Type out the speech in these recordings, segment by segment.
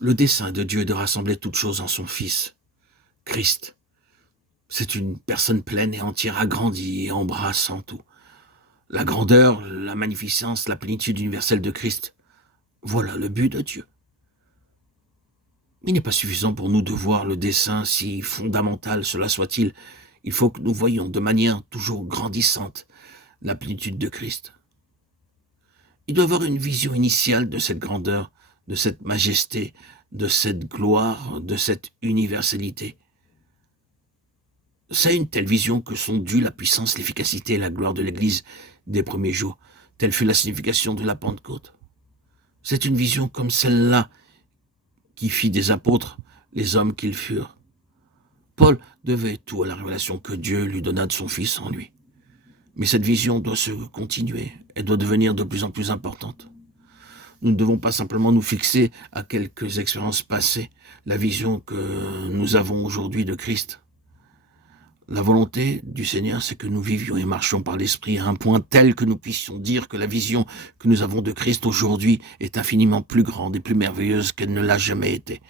Le dessein de Dieu est de rassembler toutes choses en son Fils, Christ. C'est une personne pleine et entière, agrandie et embrassant tout. La grandeur, la magnificence, la plénitude universelle de Christ. Voilà le but de Dieu. Il n'est pas suffisant pour nous de voir le dessein, si fondamental cela soit-il. Il faut que nous voyions de manière toujours grandissante la plénitude de Christ. Il doit avoir une vision initiale de cette grandeur, de cette majesté, de cette gloire, de cette universalité. C'est une telle vision que sont dues la puissance, l'efficacité et la gloire de l'Église des premiers jours. Telle fut la signification de la Pentecôte. C'est une vision comme celle-là qui fit des apôtres les hommes qu'ils furent. Paul devait tout à la révélation que Dieu lui donna de son Fils en lui. Mais cette vision doit se continuer, elle doit devenir de plus en plus importante. Nous ne devons pas simplement nous fixer à quelques expériences passées, la vision que nous avons aujourd'hui de Christ. La volonté du Seigneur, c'est que nous vivions et marchions par l'Esprit à un point tel que nous puissions dire que la vision que nous avons de Christ aujourd'hui est infiniment plus grande et plus merveilleuse qu'elle ne l'a jamais été.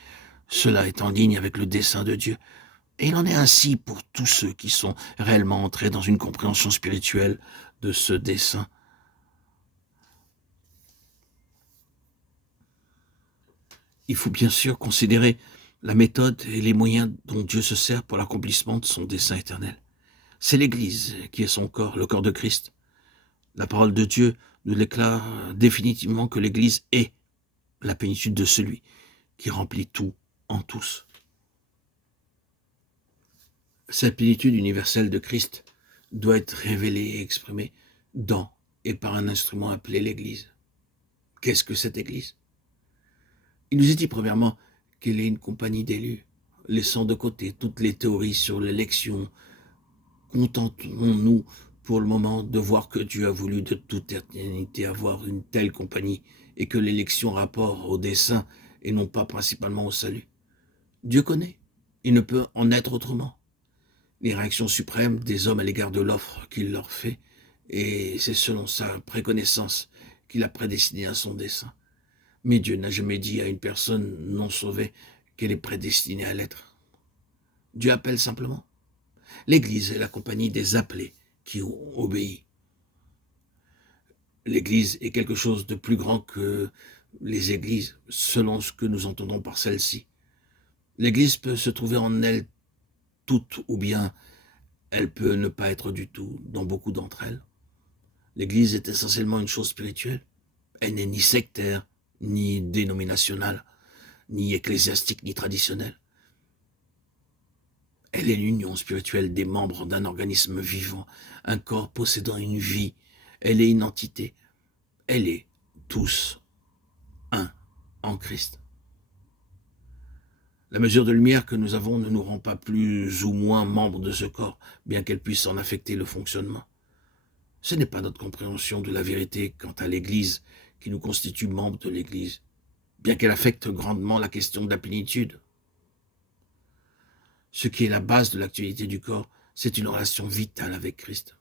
Cela est en ligne avec le dessein de Dieu. Et il en est ainsi pour tous ceux qui sont réellement entrés dans une compréhension spirituelle de ce dessein. Il faut bien sûr considérer la méthode et les moyens dont Dieu se sert pour l'accomplissement de son dessein éternel. C'est l'Église qui est son corps, le corps de Christ. La parole de Dieu nous déclare définitivement que l'Église est la plénitude de celui qui remplit tout en tous. Cette plénitude universelle de Christ doit être révélée et exprimée dans et par un instrument appelé l'Église. Qu'est-ce que cette Église ? Il nous est dit premièrement qu'elle est une compagnie d'élus. Laissant de côté toutes les théories sur l'élection, contentons-nous pour le moment de voir que Dieu a voulu de toute éternité avoir une telle compagnie et que l'élection rapporte au dessein et non pas principalement au salut. Dieu connaît, il ne peut en être autrement. Les réactions suprêmes des hommes à l'égard de l'offre qu'il leur fait, et c'est selon sa préconnaissance qu'il a prédestiné à son dessein. Mais Dieu n'a jamais dit à une personne non sauvée qu'elle est prédestinée à l'être. Dieu appelle simplement. L'Église est la compagnie des appelés qui ont obéi. L'Église est quelque chose de plus grand que les églises, selon ce que nous entendons par celle-ci. L'Église peut se trouver en elle toute, ou bien elle peut ne pas être du tout dans beaucoup d'entre elles. L'Église est essentiellement une chose spirituelle. Elle n'est ni sectaire, ni dénominationnelle, ni ecclésiastique, ni traditionnelle. Elle est l'union spirituelle des membres d'un organisme vivant, un corps possédant une vie. Elle est une entité. Elle est tous un en Christ. La mesure de lumière que nous avons ne nous rend pas plus ou moins membres de ce corps, bien qu'elle puisse en affecter le fonctionnement. Ce n'est pas notre compréhension de la vérité quant à l'Église qui nous constitue membres de l'Église, bien qu'elle affecte grandement la question de la plénitude. Ce qui est la base de l'actualité du corps, c'est une relation vitale avec Christ.